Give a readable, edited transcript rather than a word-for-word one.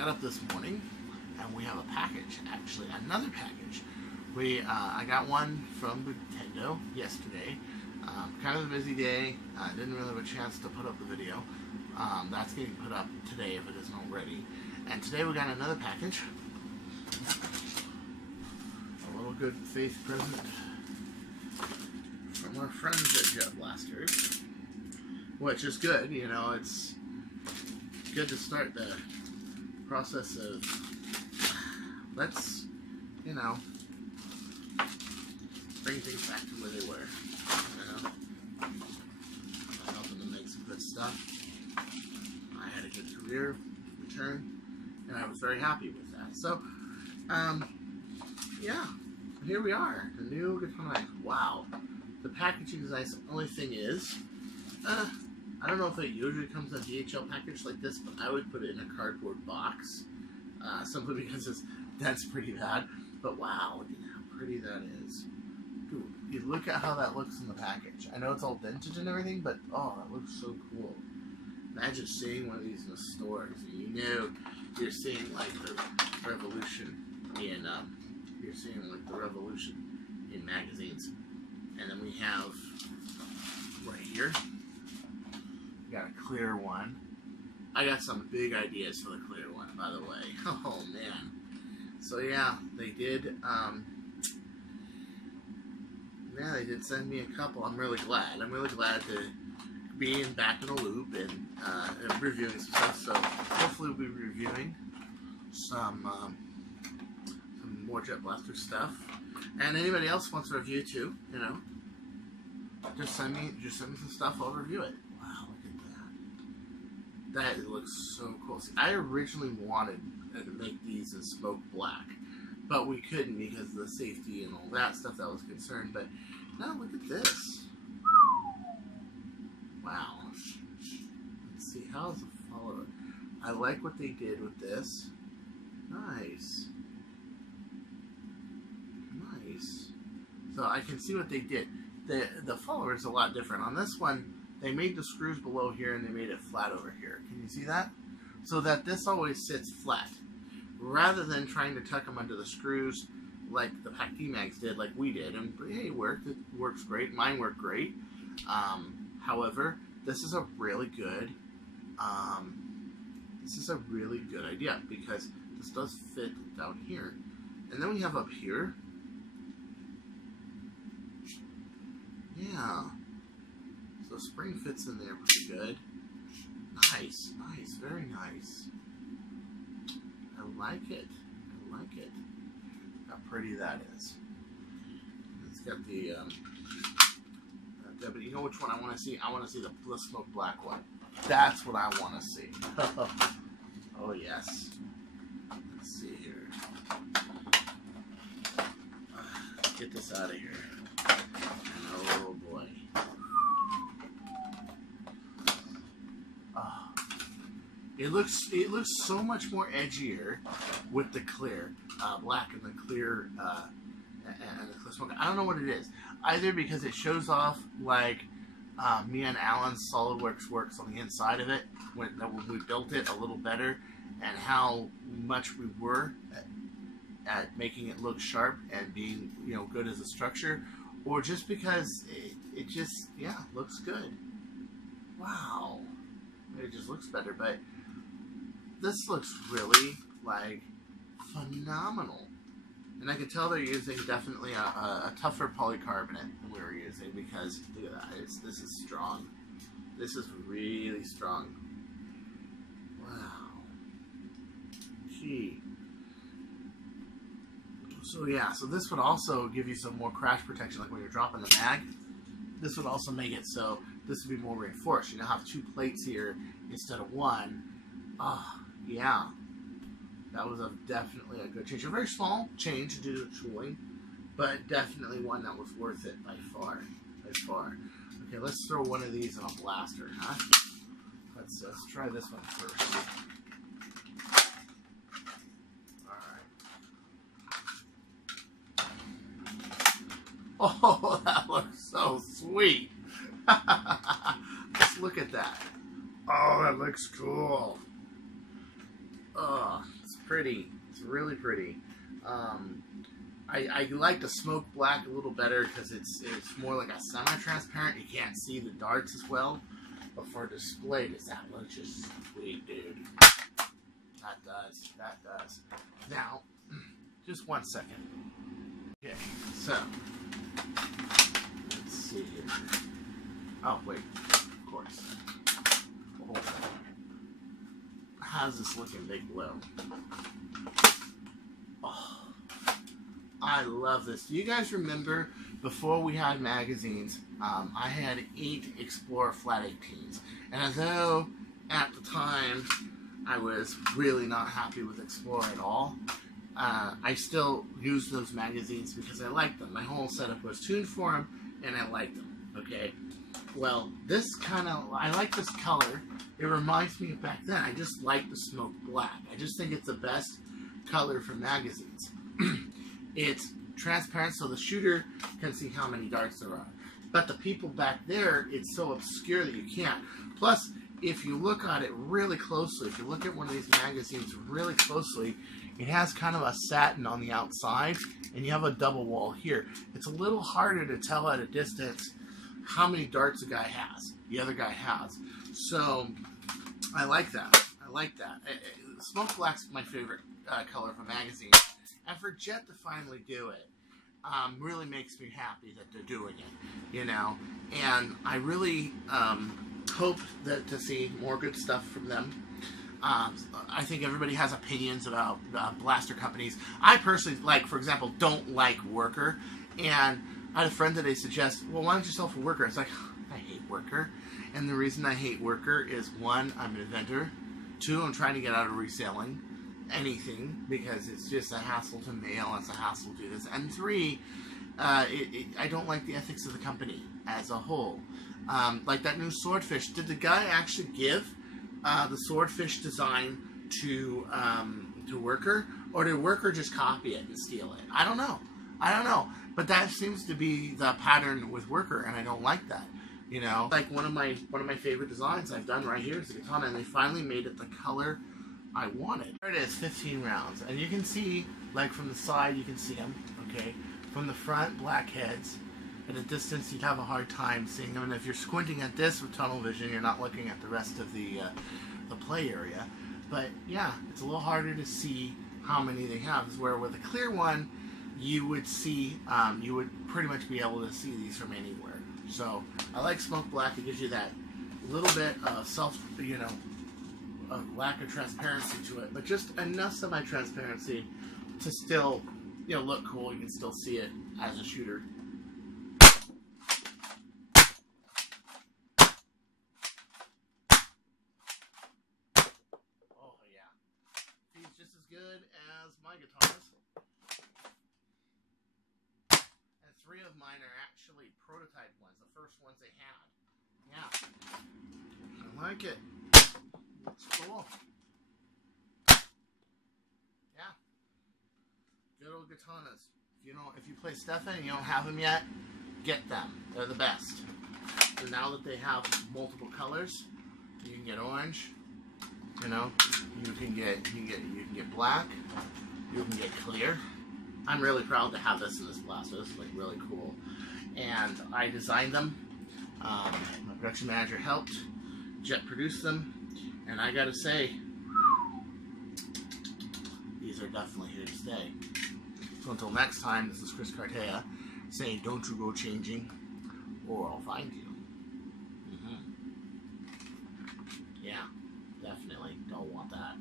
got up this morning and we have a package, actually, another package. I got one from Nintendo yesterday. Kind of a busy day. Didn't really have a chance to put up the video. That's getting put up today if it isn't already. And today we got another package. A little good faith present from our friends at Jet Blasters. Which is good, you know, it's good to start the process of, let's, you know, bring things back to where they were, you know, helping them make some good stuff. I had a good career return, and I was very happy with that. So, yeah, here we are, the new Katana Mags. Wow, the packaging is nice. The only thing is, I don't know if it usually comes in a DHL package like this, but I would put it in a cardboard box, simply because that's pretty bad. But wow, look at how pretty that is. Dude, you look at how that looks in the package. I know it's all vintage and everything, but oh, that looks so cool. Imagine seeing one of these in the stores. You know, you're seeing like the revolution in magazines. And then we have right here. Got a clear one. I got some big ideas for the clear one, by the way. Oh man. So yeah, they did. Yeah, they did send me a couple. I'm really glad. I'm really glad to be back in the loop and reviewing some stuff. So hopefully we'll be reviewing some more Jet Blaster stuff. And anybody else wants to review too, you know, just send me some stuff. I'll review it. That looks so cool. See, I originally wanted to make these in smoke black, but we couldn't because of the safety and all that stuff that was concerned. But now look at this. Wow. Let's see, how's the follower? I like what they did with this. Nice. Nice. So I can see what they did. The follower is a lot different. On this one, they made the screws below here and they made it flat over here. Can you see that? So that this always sits flat. Rather than trying to tuck them under the screws like the Katana Mags did, like we did. And hey, it worked. It works great. Mine worked great. However, this is a really good idea because this does fit down here. And then we have up here. Yeah. So the spring fits in there pretty good. Nice, nice, very nice. I like it. I like it. How pretty that is. It's got the, but you know which one I want to see? I want to see the smoke black one. That's what I want to see. Oh yes. Let's see here. Get this out of here. Oh boy. It looks so much more edgier with the clear black and the clear and the clear smoke. I don't know what it is. Either because it shows off like me and Alan's SolidWorks works on the inside of it when we built it a little better, and how much we were at making it look sharp and being, you know, good as a structure, or just because it just, yeah, looks good. Wow, it just looks better. But this looks really, like, phenomenal. And I can tell they're using definitely a tougher polycarbonate than we were using, because, look at that, this is strong. This is really strong. Wow. Gee. So yeah, so this would also give you some more crash protection, like when you're dropping the mag. This would also make it so this would be more reinforced. You now have 2 plates here instead of 1. Oh, yeah. That was definitely a good change. A very small change due to tooling, but definitely one that was worth it by far. By far. Okay, let's throw one of these in a blaster, huh? Let's try this one first. Oh, that looks so sweet. Just look at that. Oh, that looks cool. Ugh. pretty. It's really pretty. I like the smoke black a little better because it's more like a semi-transparent. You can't see the darts as well. But for display, that looks just sweet, dude. That does. Now, just 1 second. Okay, so let's see here. Oh wait, of course. Hold on. How's this looking, Big Blue? Oh, I love this. Do you guys remember before we had magazines? I had 8 Explorer Flat 18s, and although at the time I was really not happy with Explorer at all, I still used those magazines because I liked them. My whole setup was tuned for them, and I liked them. Okay, well, this I like this color. It reminds me of back then. I just like the smoke black. I just think it's the best color for magazines. It's transparent, so the shooter can see how many darts there are. But the people back there, it's so obscure that you can't. Plus, if you look at it really closely, if you look at one of these magazines really closely, it has kind of a satin on the outside, and you have a double wall here. It's a little harder to tell at a distance how many darts the other guy has. So, I like that. Smoke black's my favorite color for magazines. And for Jet to finally do it, really makes me happy that they're doing it, you know. And I really hope to see more good stuff from them. I think everybody has opinions about blaster companies. I personally, for example, don't like Worker. And I had a friend today suggest, well, why don't you sell for Worker? It's like, I hate Worker. And the reason I hate Worker is, 1, I'm an inventor. 2, I'm trying to get out of reselling anything because it's just a hassle to mail, it's a hassle to do this. And 3, I don't like the ethics of the company as a whole. Like that new swordfish, did the guy actually give the swordfish design to Worker, or did Worker just copy it and steal it? I don't know, but that seems to be the pattern with Worker, and I don't like that. You know, like one of my favorite designs I've done right here is the Katana, and they finally made it the color I wanted. There it is, 15 rounds, and you can see, like from the side, you can see them. Okay, from the front, black heads. At a distance, you'd have a hard time seeing them, and if you're squinting at this with tunnel vision, you're not looking at the rest of the play area. But yeah, it's a little harder to see how many they have. Is where with a clear one, you would see, you would pretty much be able to see these from anywhere. So I like smoke black. It gives you that little bit of a lack of transparency to it, but just enough semi-transparency to still, look cool. You can still see it as a shooter. Oh yeah, he's just as good as my guitars. And 3 of mine are actually prototype ones, the first ones they had. Yeah, I like it. Looks cool. Yeah. Good old katanas. If you play Stefan and you don't have them yet, get them. They're the best. So now that they have multiple colors, you can get orange. You can get black. You can get clear. I'm really proud to have this in this blaster. This is like really cool. And I designed them. My production manager helped. Jet produced them. And I gotta say, these are definitely here to stay. So until next time, this is Chris Cartaya saying, don't you go changing, or I'll find you. Yeah, definitely don't want that.